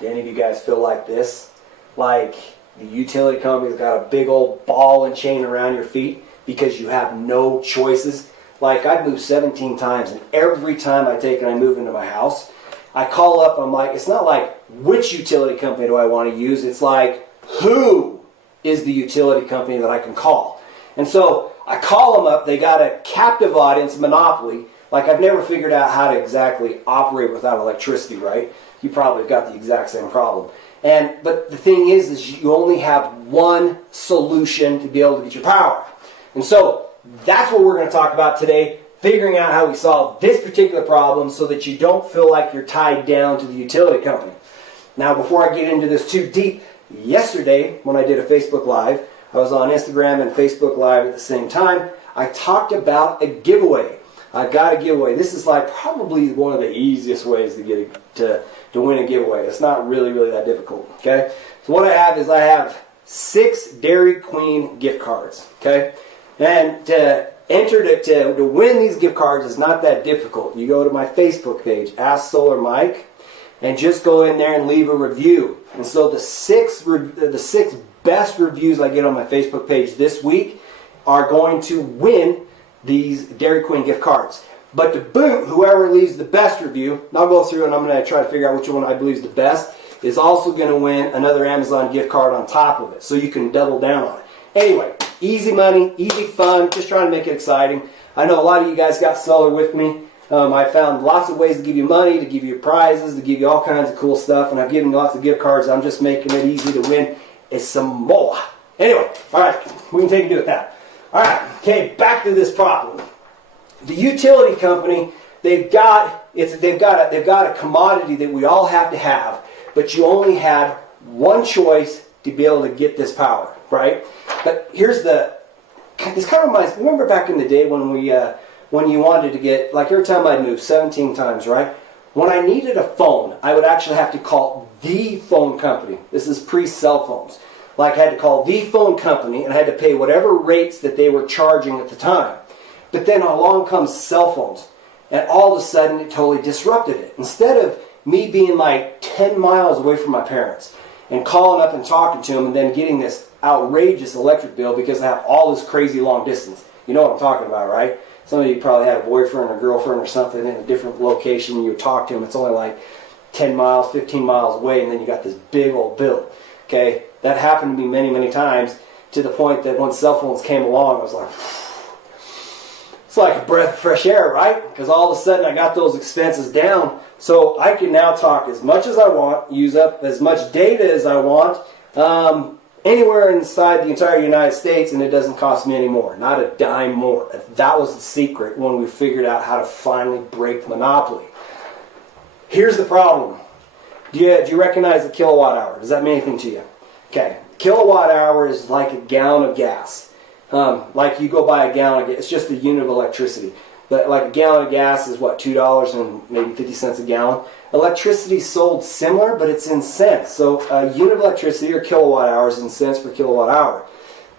Do any of you guys feel like this? Like the utility company's got a big old ball and chain around your feet because you have no choices? Like, I've moved 17 times, and every time I take and I move into my house, I call up, I'm like, it's not like, which utility company do I want to use? It's like, who is the utility company that I can call? And so I call them up. They got a captive audience, monopoly. Like, I've never figured out how to exactly operate without electricity, right? You probably have got the exact same problem. But the thing is you only have one solution to be able to get your power. And so that's what we're going to talk about today, figuring out how we solve this particular problem so that you don't feel like you're tied down to the utility company. Now, before I get into this too deep, yesterday when I did a Facebook Live, I was on Instagram and Facebook Live at the same time, I talked about a giveaway. I've got a giveaway. This is like probably one of the easiest ways to get to win a giveaway. It's not really that difficult. Okay. So what I have 6 Dairy Queen gift cards. Okay. And to enter to win these gift cards is not that difficult. You go to my Facebook page, Ask Solar Mike, and just go in there and leave a review. And so the six best reviews I get on my Facebook page this week are going to win these Dairy Queen gift cards. But to boot, whoever leaves the best review, and I'll go through and I'm going to try to figure out which one I believe is the best, is also going to win another Amazon gift card on top of it. So you can double down on it. Anyway, easy money, easy fun, just trying to make it exciting. I know a lot of you guys got solar with me. I found lots of ways to give you money, to give you prizes, to give you all kinds of cool stuff, and I've given you lots of gift cards. I'm just making it easy to win. It's some more. Anyway, all right, we can take and do with that. All right, okay, back to this problem. The utility company, they've got a commodity that we all have to have, but you only had one choice to be able to get this power, right? But here's this kind of reminds me, remember back in the day when you wanted to get, like every time I'd move 17 times, right? When I needed a phone, I would actually have to call the phone company. This is pre-cell phones. Like, I had to call the phone company and I had to pay whatever rates that they were charging at the time. But then along comes cell phones, and all of a sudden it totally disrupted it. Instead of me being like 10 miles away from my parents and calling up and talking to them and then getting this outrageous electric bill because I have all this crazy long distance. You know what I'm talking about, right? Some of you probably had a boyfriend or girlfriend or something in a different location, and you talk to them, it's only like 10 miles, 15 miles away, and then you got this big old bill. Okay? That happened to me many times, to the point that when cell phones came along, I was like, it's like a breath of fresh air, right? Because all of a sudden I got those expenses down, so I can now talk as much as I want, use up as much data as I want, anywhere inside the entire United States, and it doesn't cost me any more, not a dime more. That was the secret when we figured out how to finally break monopoly. Here's the problem. Do you recognize a kilowatt hour? Does that mean anything to you? Okay, kilowatt hour is like a gallon of gas. Like you go buy a gallon of gas, it's just a unit of electricity. But like a gallon of gas is what, $2 and maybe 50 cents a gallon. Electricity sold similar, but it's in cents. So a unit of electricity or kilowatt hours in cents per kilowatt hour.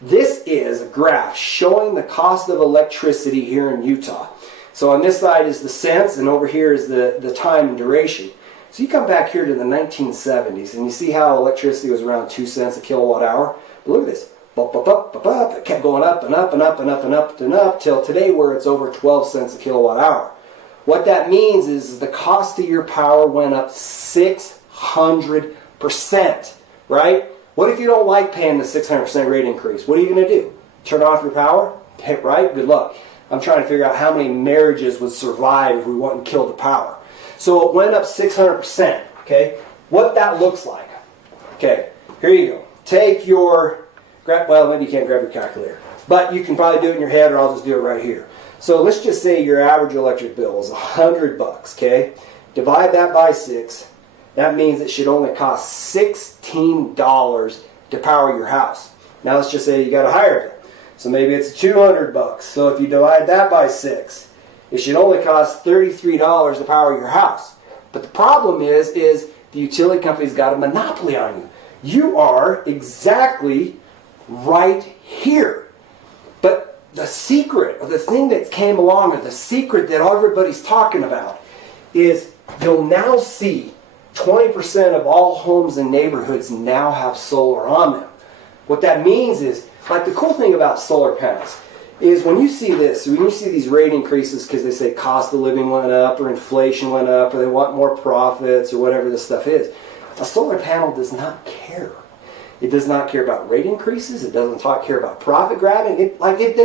This is a graph showing the cost of electricity here in Utah. So on this side is the cents, and over here is the time and duration. So you come back here to the 1970s, and you see how electricity was around 2 cents a kilowatt hour. But look at this. It kept going up and up and up and up and up and up till today, where it's over 12 cents a kilowatt hour. What that means is the cost of your power went up 600%, right? What if you don't like paying the 600% rate increase? What are you going to do? Turn off your power? Right? Good luck. I'm trying to figure out how many marriages would survive if we went and killed the power. So it went up 600%, okay? What that looks like. Okay, here you go. Take your... Well, maybe you can't grab your calculator, but you can probably do it in your head, or I'll just do it right here. So let's just say your average electric bill is $100, okay? Divide that by 6. That means it should only cost $16 to power your house. Now let's just say you got a higher bill. So maybe it's $200. So if you divide that by 6, it should only cost $33 to power your house. But the problem is the utility company's got a monopoly on you. You are exactly right here. But the secret, or the thing that came along, or the secret that everybody's talking about, is you'll now see 20% of all homes and neighborhoods now have solar on them. What that means is, like, the cool thing about solar panels is when you see this, when you see these rate increases because they say cost of living went up or inflation went up or they want more profits or whatever this stuff is, a solar panel does not care. It does not care about rate increases. It doesn't care about profit grabbing. It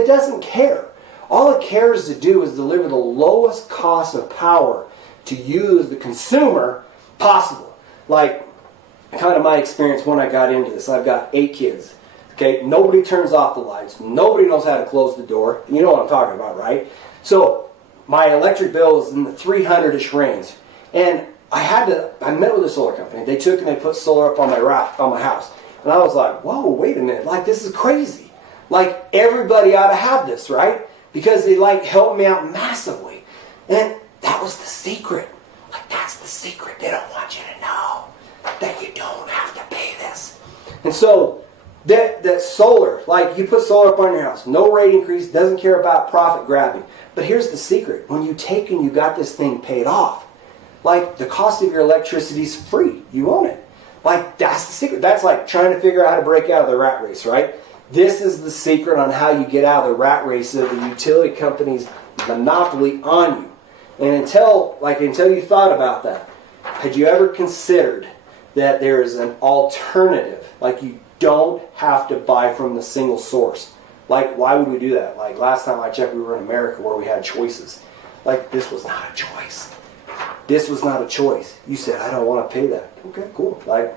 doesn't care. All it cares to do is deliver the lowest cost of power to you as the consumer possible. Like, kind of my experience when I got into this. I've got 8 kids. Okay, nobody turns off the lights. Nobody knows how to close the door. You know what I'm talking about, right? So my electric bill is in the 300-ish range. And I met with a solar company. They took and they put solar up on my house. And I was like, whoa, wait a minute. Like, this is crazy. Like, everybody ought to have this, right? Because they, like, helped me out massively. And that was the secret. Like, that's the secret. They don't want you to know that you don't have to pay this. And so that solar, like, you put solar up on your house, no rate increase, doesn't care about profit grabbing. But here's the secret. When you take and you got this thing paid off, like, the cost of your electricity is free. You own it. Like, that's the secret. That's like trying to figure out how to break out of the rat race, right? This is the secret on how you get out of the rat race of the utility company's monopoly on you. And until you thought about that, had you ever considered that there is an alternative? Like, you don't have to buy from the single source. Like, why would we do that? Like, last time I checked, we were in America where we had choices. Like, this was not a choice. This was not a choice. You said, I don't want to pay that. Okay, cool. Like,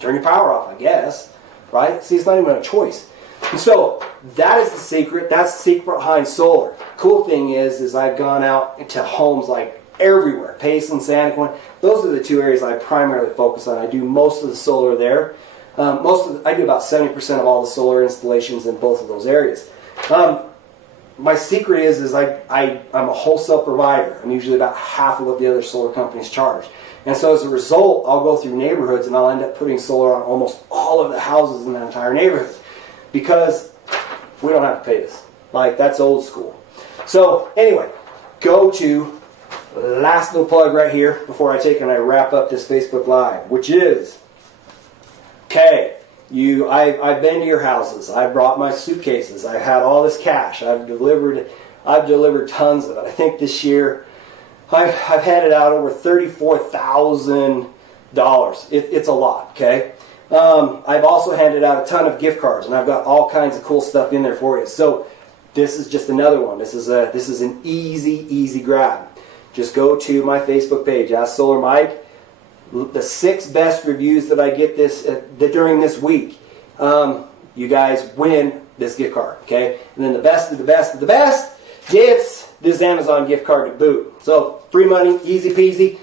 turn your power off, I guess. Right? See, it's not even a choice. And so, that is the secret. That's the secret behind solar. Cool thing is I've gone out into homes like everywhere. Payson, Santaquin. Those are the 2 areas I primarily focus on. I do most of the solar there. I do about 70% of all the solar installations in both of those areas. My secret is I'm a wholesale provider. I'm usually about half of what the other solar companies charge. And so as a result, I'll go through neighborhoods and I'll end up putting solar on almost all of the houses in the entire neighborhood. Because we don't have to pay this. Like, that's old school. So anyway, go to last little plug right here before I take and I wrap up this Facebook Live, which is, okay, I've been to your houses. I've brought my suitcases. I've had all this cash. I've delivered tons of it. I think this year I've handed out over $34,000. It's a lot, okay? I've also handed out a ton of gift cards, and I've got all kinds of cool stuff in there for you. So this is just another one. This is an easy grab. Just go to my Facebook page, Ask Solar Mike. The 6 best reviews that I get during this week, you guys win this gift card, okay? And then the best of the best of the best gets this Amazon gift card to boot. So free money, easy peasy.